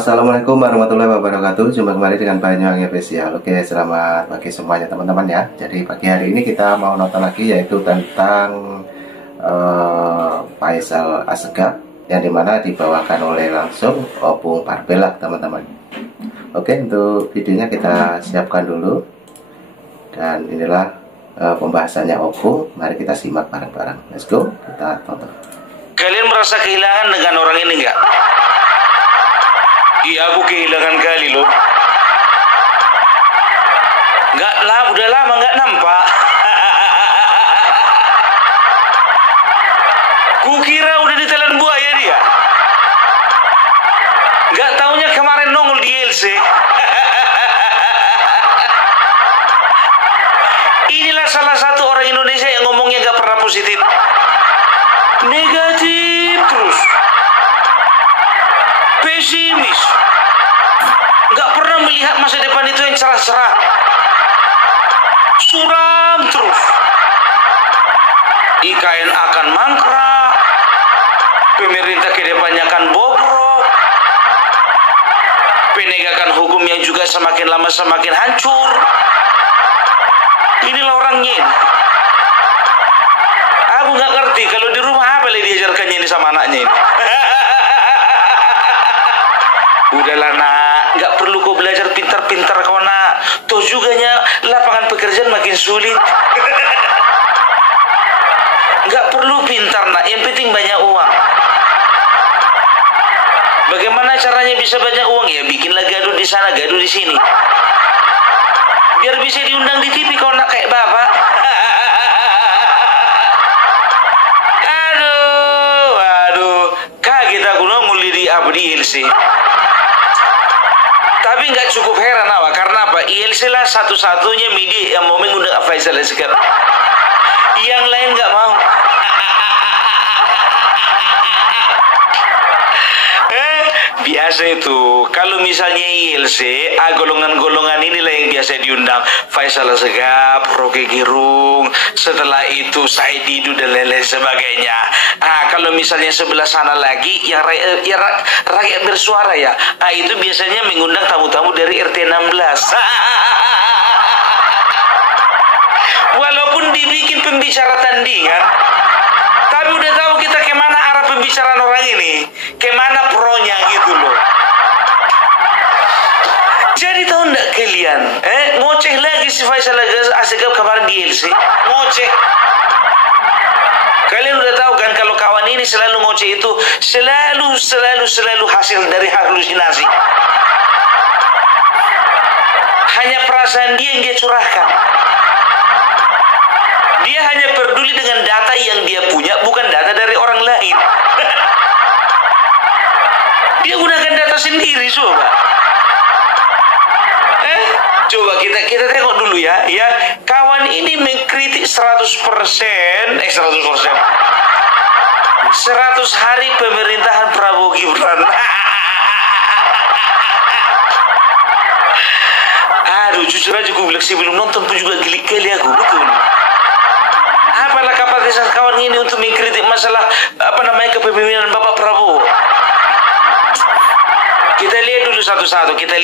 Assalamualaikum warahmatullahi wabarakatuh. Jumpa kembali dengan Banyuwangi Official. Oke, selamat pagi semuanya teman-teman ya. Jadi pagi hari ini kita mau nonton lagi, yaitu tentang Faisal Assegaf, yang dimana dibawakan oleh langsung Opung Parbelak teman-teman. Oke, untuk videonya kita siapkan dulu. Dan inilah pembahasannya Opung. Mari kita simak bareng-bareng. Let's go, kita tonton. Kalian merasa kehilangan dengan orang ini enggak? Iya, aku kehilangan kali loh. Enggak lah, udah lama nggak nampak. Kukira udah ditelan buaya dia. Nggak taunya kemarin nongol di LC. Inilah salah satu orang Indonesia yang ngomongnya nggak pernah positif. Negatif terus. Pesimis. Nggak pernah melihat masa depan itu yang cerah-cerah. Suram terus. IKN akan mangkrak. Pemerintah kedepannya akan bobrok. Penegakan hukum yang juga semakin lama semakin hancur. Inilah orangnya ini. Aku nggak ngerti kalau di rumah apa yang diajarkannya ini sama anaknya ini. Udahlah nak, nggak perlu kau belajar pintar-pintar kau nak. Toh juganya lapangan pekerjaan makin sulit. Nggak perlu pintar nak, yang penting banyak uang. Bagaimana caranya bisa banyak uang? Ya bikinlah gaduh di sana, gaduh di sini. Biar bisa diundang di TV kau nak kayak bapak. Aduh, kaget aku nongol di LC. Tapi nggak cukup heran awak, karena apa? ILC lah satu-satunya media yang mau mengundang Faisal Assegaf. Yang lain nggak mau. Biasa itu, kalau misalnya ILC, golongan-golongan inilah yang biasa diundang. Faisal Assegaf, Rocky Gerung, setelah itu Said Didu dan lain-lain sebagainya. Kalau misalnya sebelah sana lagi, yang rakyat bersuara ya, itu biasanya mengundang tamu-tamu dari RT 16. Walaupun dibikin pembicara tandingan, tapi udah tahu kita kemana arah pembicaraan orang ini, kemana pronya gitu loh. Jadi tahu nggak kalian, ngoceh lagi si Faisal Assegaf kemarin di LC, ngoceh. Kalian udah tahu kan kalau kawan ini selalu ngoceh itu selalu hasil dari halusinasi. Hanya perasaan dia yang dia curahkan. Dia hanya peduli dengan data yang dia punya, bukan data dari orang lain. Dia gunakan data sendiri, coba. Coba kita tengok dulu ya. Kawan ini mengkritik 100%, 100 hari pemerintahan Prabowo Gibran. Aduh, jujur aja gue bilang sebelum nonton pun juga geli kali aku, betul. Apalah kapasitas kawan ini untuk mengkritik masalah kepemimpinan Bapak Prabowo. Kita lihat dulu satu-satu, kita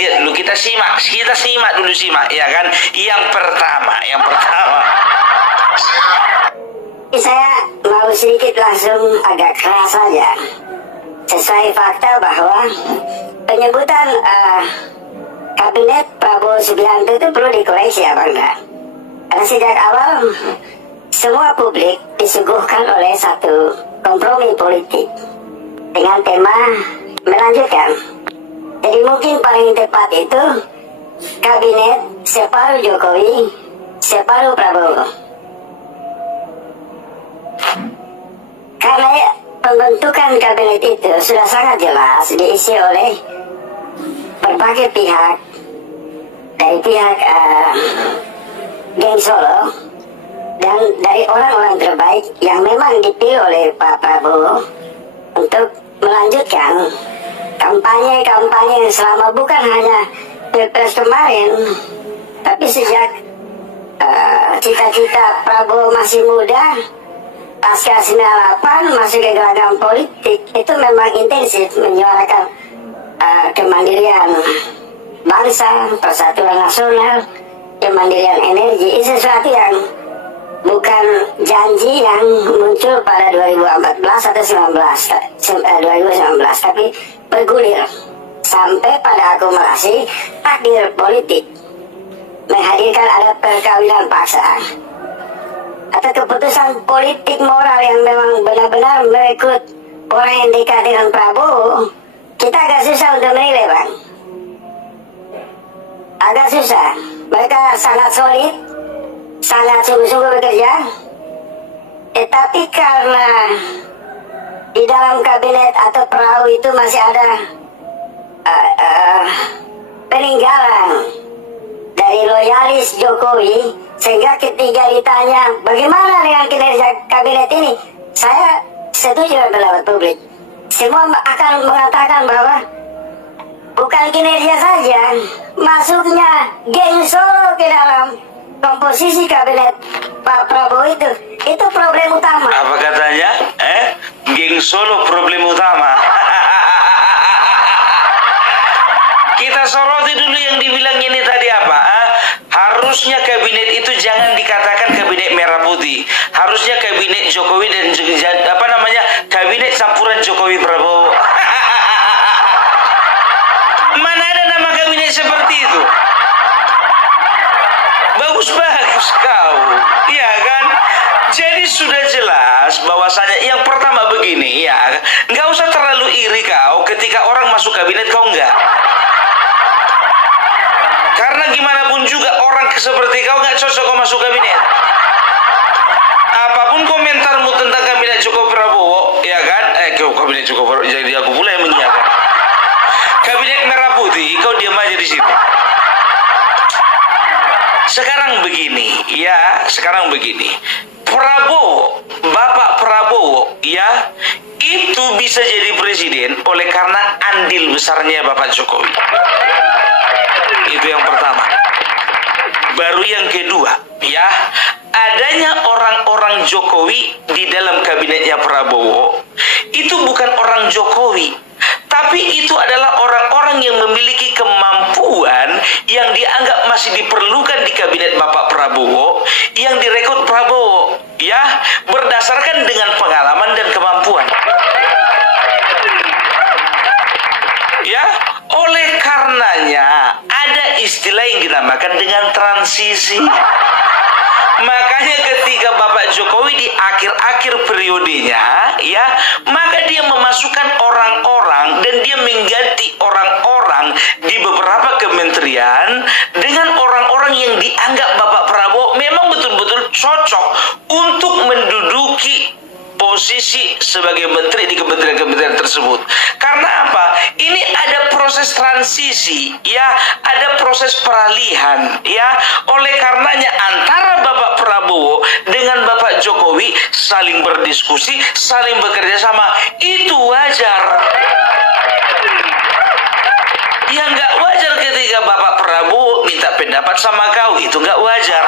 simak dulu ya kan. Yang pertama. Saya mau sedikit langsung agak keras saja. Sesuai fakta bahwa penyebutan kabinet Prabowo Subianto itu perlu dikoreksi ya Bang. Karena sejak awal semua publik disuguhkan oleh satu kompromi politik dengan tema melanjutkan. Jadi mungkin paling tepat itu kabinet separuh Jokowi, separuh Prabowo. Karena pembentukan kabinet itu sudah sangat jelas diisi oleh berbagai pihak, dari pihak geng Solo dan dari orang-orang terbaik yang memang dipilih oleh Pak Prabowo untuk melanjutkan kampanye selama bukan hanya Pilpres kemarin, tapi sejak cita-cita Prabowo masih muda, pasca 98 masuk ke gelanggang politik, itu memang intensif menyuarakan kemandirian bangsa, persatuan nasional, kemandirian energi, ini sesuatu yang bukan janji yang muncul pada 2014 atau 2019, tapi bergulir sampai pada akumulasi takdir politik, menghadirkan ada perkawinan paksa atau keputusan politik moral yang memang benar-benar merekrut orang yang dekat dengan Prabowo. Kita agak susah untuk menilai, Bang. Agak susah. Mereka sangat solid, sangat sungguh-sungguh bekerja. Tetapi karena di dalam kabinet atau perahu itu masih ada peninggalan dari loyalis Jokowi, sehingga ketika ditanya bagaimana dengan kinerja kabinet ini, saya setuju dengan pendapat publik. Semua akan mengatakan bahwa bukan kinerja saja, masuknya geng Solo ke dalam komposisi kabinet Pak Prabowo itu problem utama. Apa katanya? Geng Solo problem utama. Kita soroti dulu yang dibilang ini tadi apa? Harusnya kabinet itu jangan dikatakan kabinet merah putih. Harusnya kabinet Jokowi dan kabinet campuran Jokowi Prabowo. Mana ada nama kabinet seperti itu? Bagus kau, iya kan? Jadi sudah jelas bahwasanya yang pertama begini ya, nggak usah terlalu iri kau ketika orang masuk kabinet kau enggak. Karena gimana pun juga orang seperti kau nggak cocok kau masuk kabinet. Apapun komentarmu tentang kabinet Jokowi Prabowo, ya kan? Kabinet Jokowi Prabowo, jadi aku pula yang menyiapkan. Kabinet merah putih, kau diam aja di situ. Sekarang begini, Prabowo, Bapak Prabowo, ya, itu bisa jadi presiden oleh karena andil besarnya Bapak Jokowi. Itu yang pertama. Baru yang kedua, ya, adanya orang-orang Jokowi di dalam kabinetnya Prabowo, itu bukan orang Jokowi, tapi itu adalah orang-orang yang memiliki kemampuan yang dianggap masih diperlukan di kabinet Bapak Prabowo, yang direkrut Prabowo, ya, berdasarkan dengan pengalaman dan kemampuan. Ya, oleh karenanya ada istilah yang dinamakan dengan transisi. Makanya ketika Bapak Jokowi di akhir-akhir periodenya, ya, maka dia memasukkan orang-orang dan dia mengganti orang-orang di beberapa kementerian dengan orang-orang yang dianggap Bapak Prabowo memang betul-betul cocok untuk menduduki posisi sebagai menteri di kementerian-kementerian tersebut. Karena apa? Ini ada proses transisi, ya, ada proses peralihan, ya. Oleh karenanya antara Bapak Prabowo dengan Bapak Jokowi saling berdiskusi, saling bekerja sama, itu wajar. Yang nggak wajar ketika Bapak Prabowo minta pendapat sama kau, itu nggak wajar.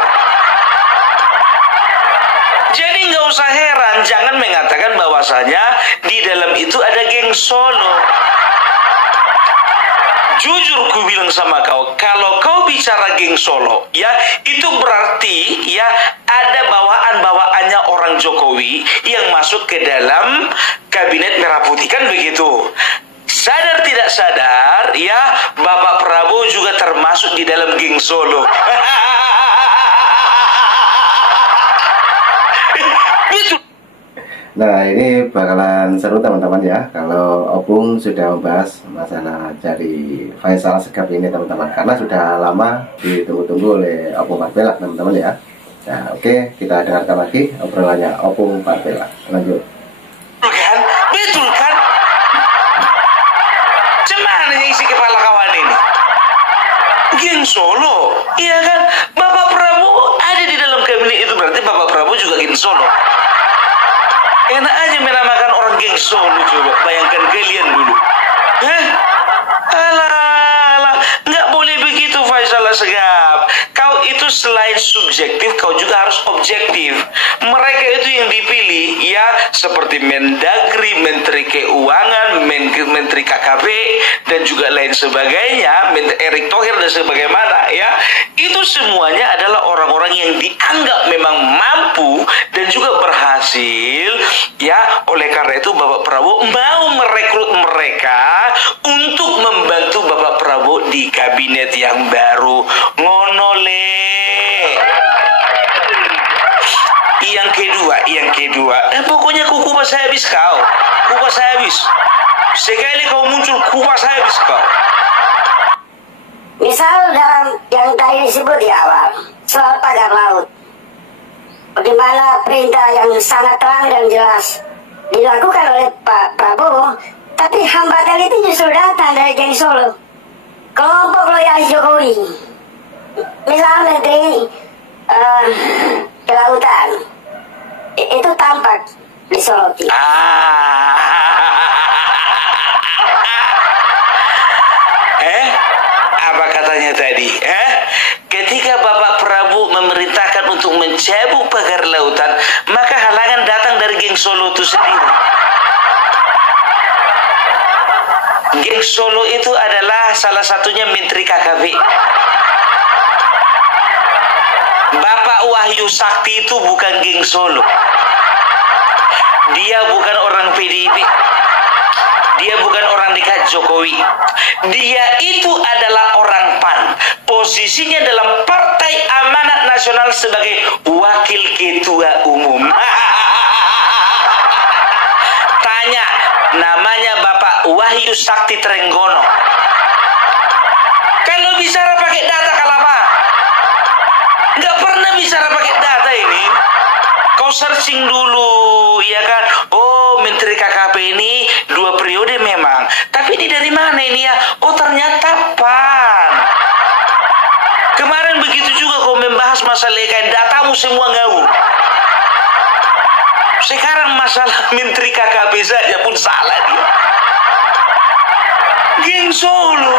Jadi nggak usah heran, jangan mengatakan bahwasanya di dalam itu ada geng Solo. Jujur ku bilang sama kau, kalau kau bicara geng Solo, ya, itu berarti ya ada bawaan-bawaannya orang Jokowi yang masuk ke dalam kabinet merah putih, kan begitu. Sadar tidak sadar, ya, Bapak Prabowo juga termasuk di dalam geng Solo. Nah, ini bakalan seru teman-teman ya, kalau Opung sudah membahas masalah dari Faisal Assegaf ini teman-teman, karena sudah lama ditunggu-tunggu oleh Opung Parbelak teman-teman ya. Nah, oke, kita dengarkan lagi obrolannya Opung Parbelak. Lanjut. Betul kan? Cemana yang isi kepala kawan ini? Geng Solo, iya kan? Bapak Prabowo ada di dalam kabinet itu, berarti Bapak Prabowo juga geng Solo. Enak aja menamakan orang geng Solo, coba bayangkan kalian dulu. Alah, nggak boleh begitu. begitu Faisal Asegaf. Kau itu selain subjektif, kau juga harus objektif. Mereka itu yang dipilih ya seperti Mendagri, Menteri Keuangan, Menteri KKP dan juga lain sebagainya, Erick Thohir dan sebagaimana ya. Itu semuanya adalah orang-orang yang dianggap memang mampu dan juga berhasil ya. Oleh karena itu Bapak Prabowo mau merekrut mereka untuk membantu Bapak Prabowo di kabinet yang baru. Ngonole. Yang kedua, pokoknya kupas habis kau. Kupas habis. Sekali kau muncul, kupas habis kau. Misal dalam yang tadi disebut di awal, soal pagar laut. Bagaimana perintah yang sangat terang dan jelas dilakukan oleh Pak Prabowo, tapi hambatan itu justru datang dari geng Solo, kelompok loyalis Jokowi. Misalnya Menteri Kelautan itu tampak disoroti. Apa katanya tadi? Ketika Bapak Prabowo memerintahkan untuk mencabut pagar lautan, maka halangan datang dari geng Solo itu sendiri. Geng Solo itu adalah salah satunya Menteri KKP. Bapak Wahyu Sakti itu bukan geng Solo. Dia bukan orang PDIP. Dia bukan orang dekat Jokowi. Dia itu adalah orang PAN. Posisinya dalam Partai Amanat Nasional sebagai Wakil Ketua Umum. Tanya, namanya Bapak Wahyu Sakti Trenggono. Kalau bicara pakai data kalapa, nggak pernah bicara pakai data ini. Kau searching dulu, ya kan? Oh, Menteri KKP ini 2 periode memang. Tapi ini dari mana ini ya? Oh, ternyata PAN. Kemarin begitu juga kau membahas masalah IKN, datamu semua ngawur. Sekarang masalah Menteri KKP saja pun salah dia. Geng Solo.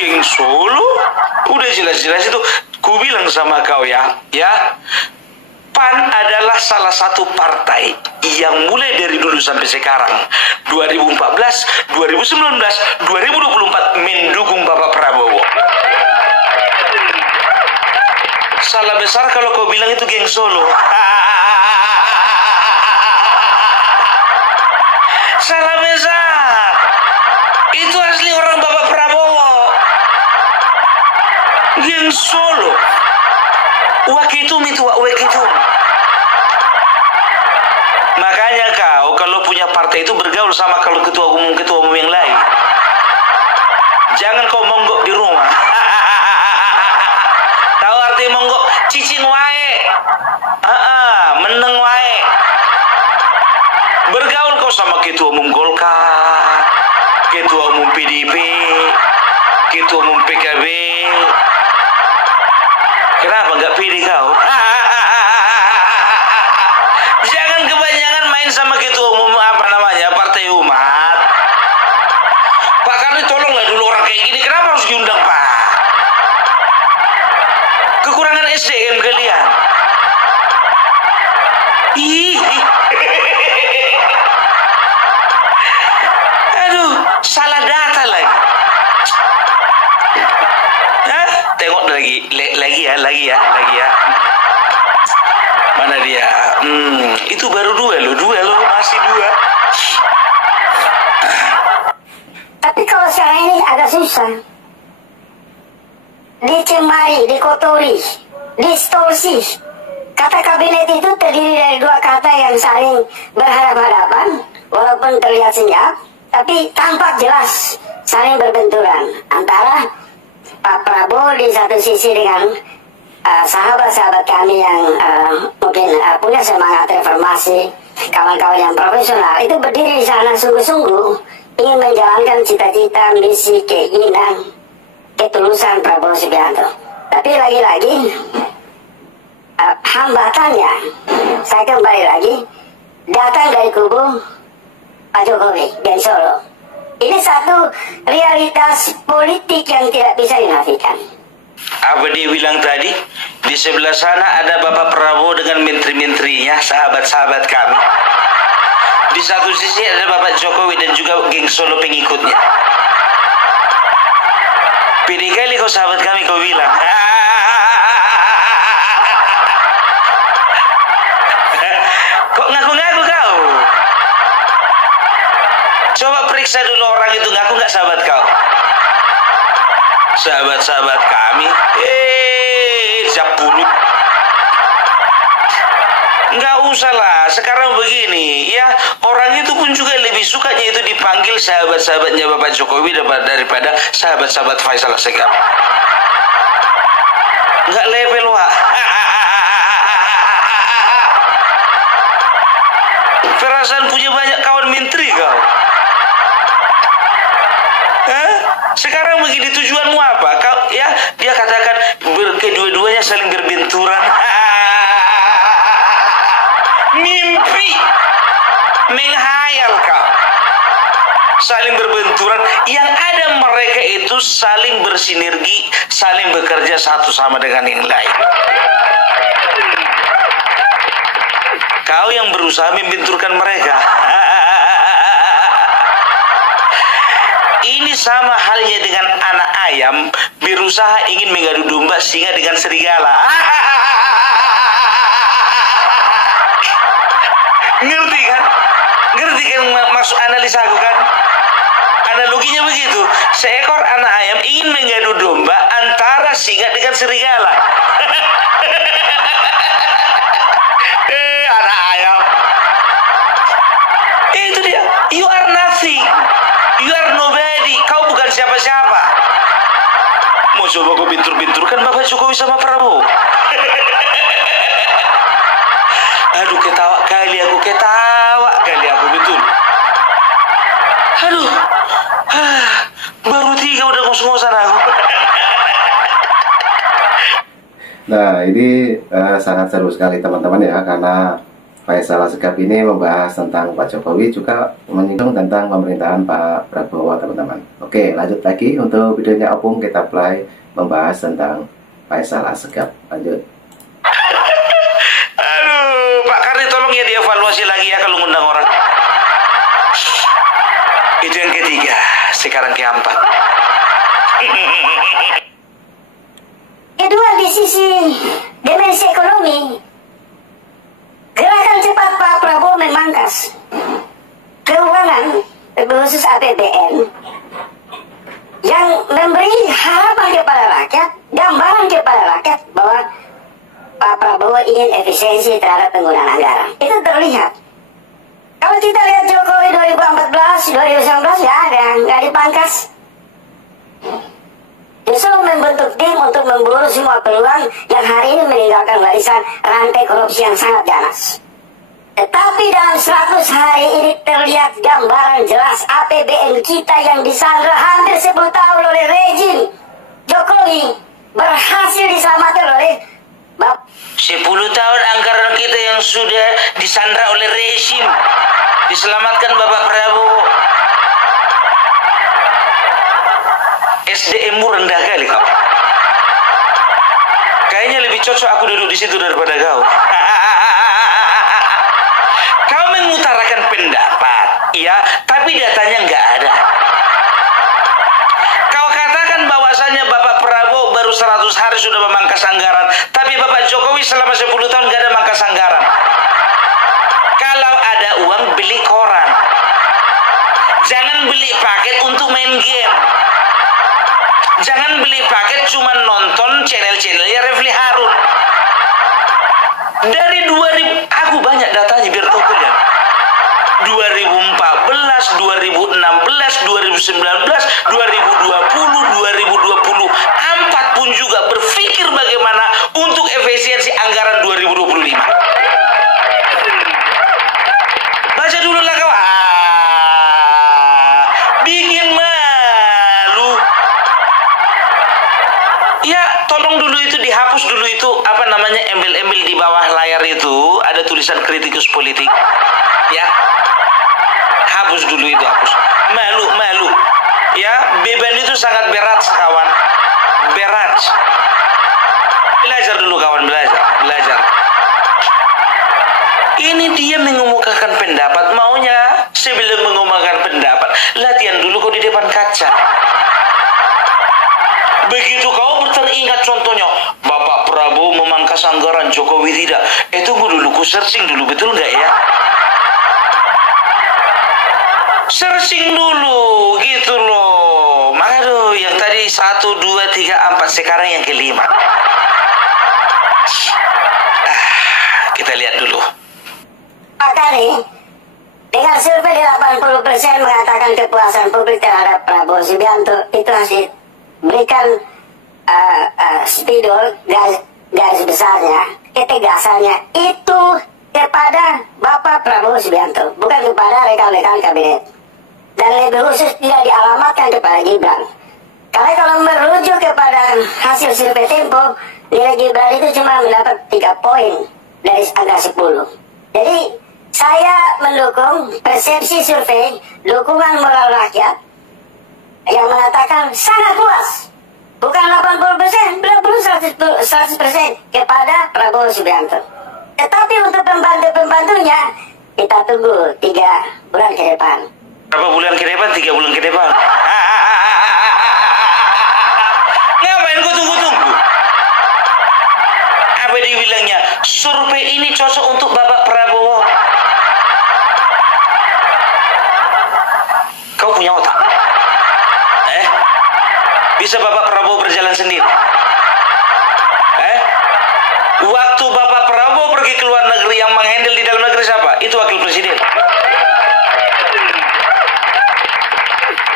Geng Solo? Udah jelas-jelas itu. Ku bilang sama kau ya. PAN adalah salah satu partai yang mulai dari dulu sampai sekarang 2014, 2019, 2024 mendukung Bapak Prabowo. Salah besar kalau kau bilang itu geng Solo. Salah besar. Itu asli orang Bapak Prabowo. Geng Solo. Wakitum itu wakitum. Makanya kau kalau punya partai itu bergaul sama kalau ketua umum yang lain. Jangan kau monggok di rumah. Tahu arti monggok? Cicing wae. Meneng wae. Bergaul kau sama ketua umum Golkar, ketua umum PDIP, ketua umum PKB. Kenapa nggak pilih kau? Jangan kebanyakan main sama ketua umum Partai Umat. Pak Karni tolonglah dulu orang kayak gini. Kenapa harus diundang Pak? Kekurangan SDM kalian. Aduh, salah data lagi. Tengok lagi ya. Mana dia? Itu baru dua loh, masih 2. Tapi kalau sekarang ini agak susah. Dicemari, dikotori, distorsi. Kata kabinet itu terdiri dari 2 kata yang saling berhadapan-hadapan, walaupun terlihat senyap, tapi tampak jelas saling berbenturan antara Pak Prabowo di satu sisi dengan sahabat-sahabat kami yang mungkin punya semangat reformasi, kawan-kawan yang profesional itu berdiri di sana sungguh-sungguh ingin menjalankan cita-cita, misi, keinginan, ketulusan Prabowo Subianto. Tapi lagi-lagi hambatannya, saya kembali lagi, datang dari kubu Pak Jokowi dan Solo Ini satu realitas politik yang tidak bisa dinafikan. Apa dia bilang tadi? Di sebelah sana ada Bapak Prabowo dengan menteri-menterinya, sahabat-sahabat kami. Di satu sisi ada Bapak Jokowi dan juga geng Solo pengikutnya. Pede kali kau sahabat kami kau bilang. Kok ngaku-ngaku kau? Coba periksa dulu orang itu ngaku nggak sahabat kau? Sahabat-sahabat kami, Japulu. Nggak usah lah, sekarang begini, ya orang itu pun juga lebih sukanya itu dipanggil sahabat-sahabatnya Bapak Jokowi daripada sahabat-sahabat Faisal Assegaf. Nggak level, Wak. Perasaan punya banyak kawan menteri kau. Sekarang begini tujuanmu apa? Kau ya dia katakan kedua-duanya saling berbenturan. Mimpi menghayal kau. Saling berbenturan, yang ada mereka itu saling bersinergi, saling bekerja satu sama dengan yang lain. Kau yang berusaha membenturkan mereka. Ini sama halnya dengan anak ayam berusaha ingin mengadu domba singa dengan serigala. Ngerti kan? Ngerti kan maksud analisa aku kan? Analoginya begitu. Seekor anak ayam ingin mengadu domba antara singa dengan serigala. Anak ayam. Itu dia. You are nothing. You are nobody. Kau bukan siapa-siapa. Mau coba kau bentur-benturkan Bapak Jokowi sama Prabowo? Aduh, ketawa kali aku betul. Aduh, baru 3 udah ngos-ngosan aku. Nah, ini sangat seru sekali teman-teman ya, karena Faisal Assegaf ini membahas tentang Pak Jokowi, juga menyinggung tentang pemerintahan Pak Prabowo teman-teman. Oke, lanjut lagi untuk videonya Opung, kita play membahas tentang Faisal Assegaf. Lanjut. Aduh, Pak Karni tolong ya dievaluasi lagi ya kalau ngundang orang. Itu yang ketiga, sekarang keempat. Kedua, di sisi dimensi ekonomi, gerakan cepat Pak Prabowo memangkas keuangan, khusus APBN, yang memberi harapan kepada rakyat, gambaran kepada rakyat bahwa Pak Prabowo ingin efisiensi terhadap penggunaan anggaran. Itu terlihat. Kalau kita lihat Jokowi 2014, 2019, nggak dipangkas. Justru membentuk tim untuk memburu semua peluang yang hari ini meninggalkan warisan rantai korupsi yang sangat ganas. Tetapi dalam 100 hari ini terlihat gambaran jelas APBN kita yang disandra hampir 10 tahun oleh rejim Jokowi berhasil diselamatkan oleh 10 tahun anggaran kita yang sudah disandra oleh rejim diselamatkan Bapak Prabowo. SDM-mu rendah kali kau. Kayaknya lebih cocok aku duduk di situ daripada kau. Kau mengutarakan pendapat, ya, tapi datanya nggak ada. Kau katakan bahwasannya Bapak Prabowo baru 100 hari sudah memangkas anggaran, tapi Bapak Jokowi selama 10 tahun nggak ada mangkas anggaran. Kalau ada uang, beli koran. Jangan beli paket untuk main game. Jangan beli paket cuma nonton channel-channelnya Refli Harun. Dari 2000, aku banyak datanya biar tahu kalian. 2014, 2016, 2019, 2020, 2020. 4 pun juga berpikir bagaimana untuk efisiensi anggaran 2025. Baca dulu lah kawan. Bikin malu. Ya, tolong dulu itu dihapus dulu itu apa namanya embel-embel di bawah layar itu ada tulisan kritikus politik. Ya, hapus dulu itu, hapus. Malu. Ya, beban itu sangat berat, kawan. Berat. Belajar dulu, kawan, belajar. Ini dia mengemukakan pendapat, maunya sebelum mengemukakan pendapat, latihan dulu kau di depan kaca. Begitu kau teringat contohnya, Bapak Prabowo memangkas anggaran, Jokowi tidak. Tunggu dulu, ku searching dulu, betul nggak ya? Searching dulu, gitu loh. Aduh, yang tadi 1, 2, 3, 4, sekarang yang kelima. Kita lihat dulu. Kali dengan survei 80% mengatakan kepuasan publik terhadap Prabowo Subianto, itu hasil berikan spidol garis besarnya, ketegasannya itu kepada Bapak Prabowo Subianto, bukan kepada rekan-rekan kabinet, dan lebih khusus tidak dialamatkan kepada Gibran. Karena kalau merujuk kepada hasil survei Tempo, nilai Gibran itu cuma mendapat 3 poin dari angka 10. Jadi saya mendukung persepsi survei dukungan moral rakyat yang mengatakan sangat puas, bukan 80%, belum 100% kepada Prabowo Subianto. Tetapi untuk pembantu-pembantunya kita tunggu 3 bulan ke depan. Berapa bulan ke depan? 3 bulan ke depan. Ngapain kau tunggu-tunggu? Apa dibilangnya? Survei ini cocok untuk Bapak Prabowo. Kau punya otak? Bisa Bapak Prabowo berjalan sendiri? Waktu Bapak Prabowo pergi ke luar negeri, yang menghandle di dalam negeri siapa? Itu wakil presiden.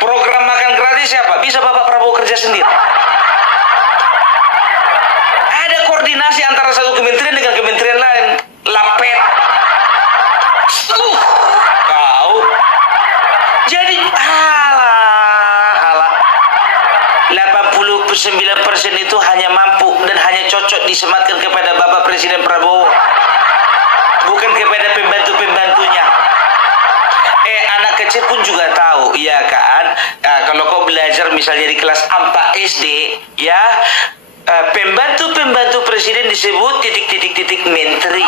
Program makan gratis siapa? Bisa Bapak Prabowo kerja sendiri. Ada koordinasi antara satu kementerian dengan kementerian lain. Lapet. Kau. Jadi 89% itu hanya mampu dan hanya cocok disematkan kepada Bapak Presiden Prabowo, bukan kepada pembantu-pembantunya. Anak kecil pun juga tahu, ya kan? Kalau kau belajar misalnya di kelas 4 SD, ya, pembantu-pembantu presiden disebut titik menteri.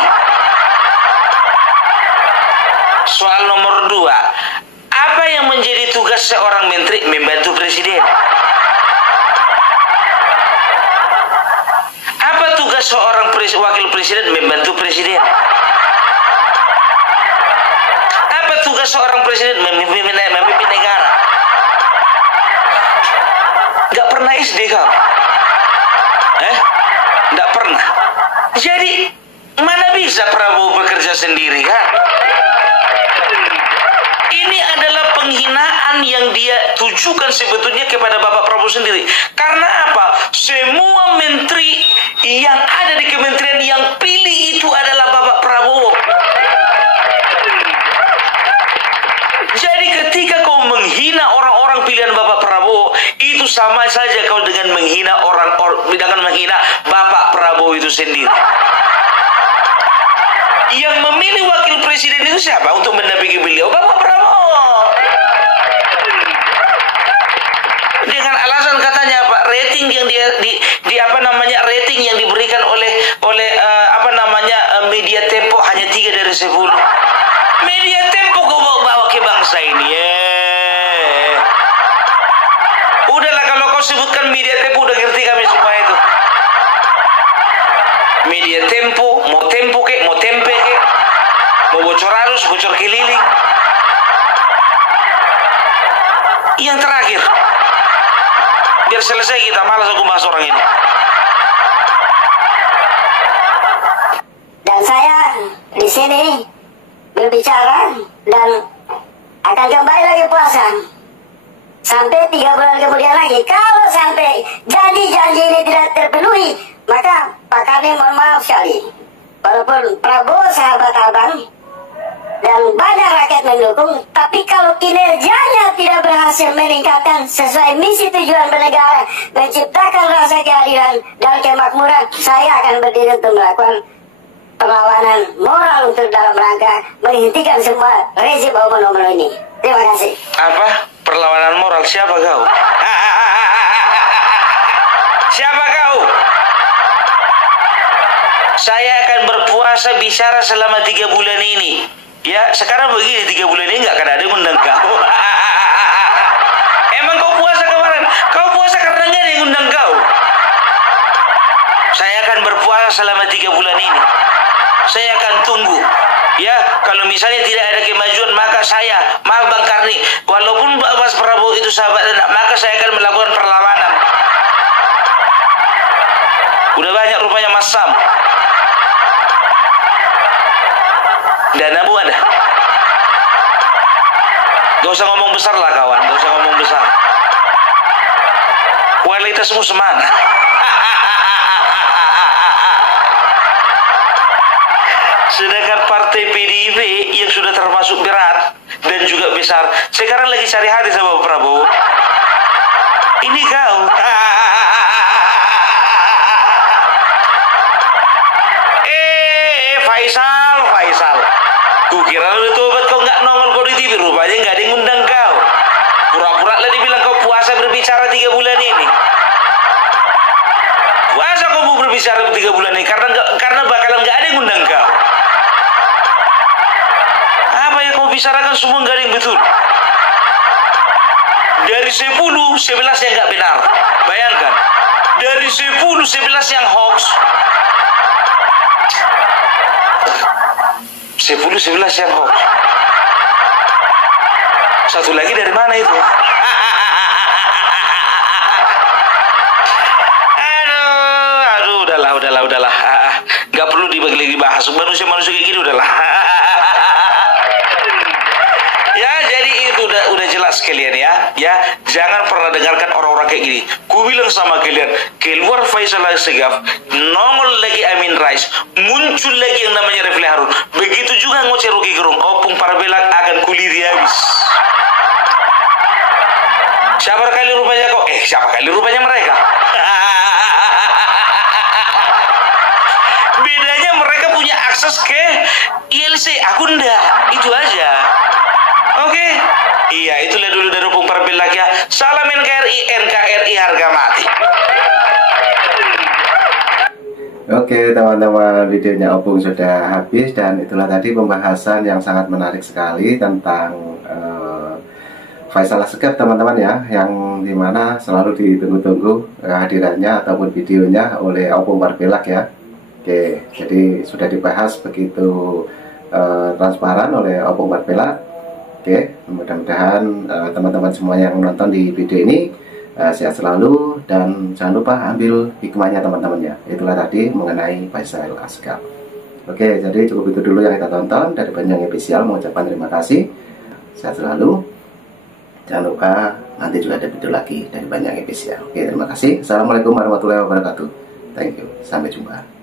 Soal nomor 2, apa yang menjadi tugas seorang menteri? Membantu presiden. Apa tugas seorang wakil presiden? Membantu presiden. Apa tugas seorang presiden? Memimpin negara. Gak pernah SD kau? Gak pernah. Jadi mana bisa Prabowo bekerja sendiri, kan? Ini adalah penghinaan yang dia tujukan sebetulnya kepada Bapak Prabowo sendiri. Karena apa? Semua menteri yang ada di kementerian yang pilih itu adalah Bapak Prabowo. Jadi ketika kau menghina orang-orang pilihan Bapak Prabowo, itu sama saja kau dengan menghina dengan menghina Bapak Prabowo itu sendiri. Yang memilih wakil presiden itu siapa untuk mendampingi beliau? Bapak Prabowo. Dengan alasan katanya apa? Rating yang rating yang diberikan oleh media Tempo hanya 3 dari 10. Media Tempo kau bawa ke bangsa ini, Udahlah, kalau kau sebutkan media Tempo udah ngerti kami semua itu. Media Tempo, mau Tempo kek, mau Tempe kek, mau bocor arus, bocor keliling. Yang terakhir, biar selesai kita, malas aku bahas orang ini. Dan saya di sini berbicara dan akan kembali lagi puasa sampai 3 bulan kemudian lagi. Kalau sampai janji-janji ini tidak terpenuhi, maka Pak Karni mohon maaf sekali. Walaupun Prabowo sahabat abang dan banyak rakyat mendukung, tapi kalau kinerjanya tidak berhasil meningkatkan sesuai misi tujuan bernegara, menciptakan rasa keadilan dan kemakmuran, saya akan berdiri untuk melakukan perlawanan moral untuk dalam rangka menghentikan semua rezim omong-omong ini. Terima kasih. Apa? Perlawanan moral? Siapa kau? Siapa kau? Saya akan berpuasa bicara selama 3 bulan ini. Ya, sekarang begini, 3 bulan ini nggak akan ada yang undang kau. Emang kau puasa kemarin? Kau puasa karena nggak ada yang undang kau. Saya akan berpuasa selama 3 bulan ini. Saya akan tunggu. Ya, kalau misalnya tidak ada kemajuan, maka saya, maaf Bang Karni, walaupun Mas Prabowo itu sahabat, maka saya akan melakukan perlawanan. Udah banyak rupanya Mas Sam. Dana bu ada. Gak usah ngomong besar lah kawan, gak usah ngomong besar. Kualitasmu semana. Sedangkan partai PDIP yang sudah termasuk berat dan juga besar, sekarang lagi cari hati sama Prabowo. Ini kau. Faisal. Kukira lu tobat kau nggak nongol kau di TV, rupanya nggak ada yang ngundang kau. Pura-pura lah dibilang kau puasa berbicara 3 bulan ini. Puasa kau mau berbicara 3 bulan ini karena bakalan nggak ada yang ngundang kau. Apa yang kau bicarakan semua nggak ada yang betul. Dari 10, 11 yang nggak benar. Bayangkan, dari 10, 11 yang hoax. 11 yang hoax. Satu lagi dari mana itu? Aduh, udahlah. Gak perlu dibahas. Manusia kayak gini udahlah. Ya, jadi itu udah jelas kalian ya. Ya, jangan pernah dengarkan orang-orang kayak gini. Ku bilang sama kalian, keluar Faisal Al-Segaf, nongol lagi Amin Rais, muncul lagi yang namanya Refli Harun. Begitu juga Ngoce Rocky Gerung, Opung Parbelak akan kuliri habis. Siapa kali rupanya kau? Siapa kali rupanya mereka? Bedanya mereka punya akses ke ILC, aku enggak. Itu aja. Oke? Iya, itulah dulu dari Opung Parbelak ya. Salam NKRI harga mati. Oke teman-teman, videonya Opung sudah habis dan itulah tadi pembahasan yang sangat menarik sekali tentang Faisal Al-Segaf teman-teman ya, yang dimana selalu ditunggu-tunggu hadirannya ataupun videonya oleh Opung Parbelak ya. Oke, jadi sudah dibahas begitu transparan oleh Opung Parbelak. Oke, mudah-mudahan teman-teman semua yang nonton di video ini sehat selalu dan jangan lupa ambil hikmahnya teman-teman ya. Itulah tadi mengenai Faisal Al-Segaf. Oke, jadi cukup itu dulu yang kita tonton dari Banjang Official. Mengucapkan terima kasih, sehat selalu. Jangan lupa nanti juga ada video lagi dari Banjang Official. Oke, terima kasih. Assalamualaikum warahmatullahi wabarakatuh. Thank you. Sampai jumpa.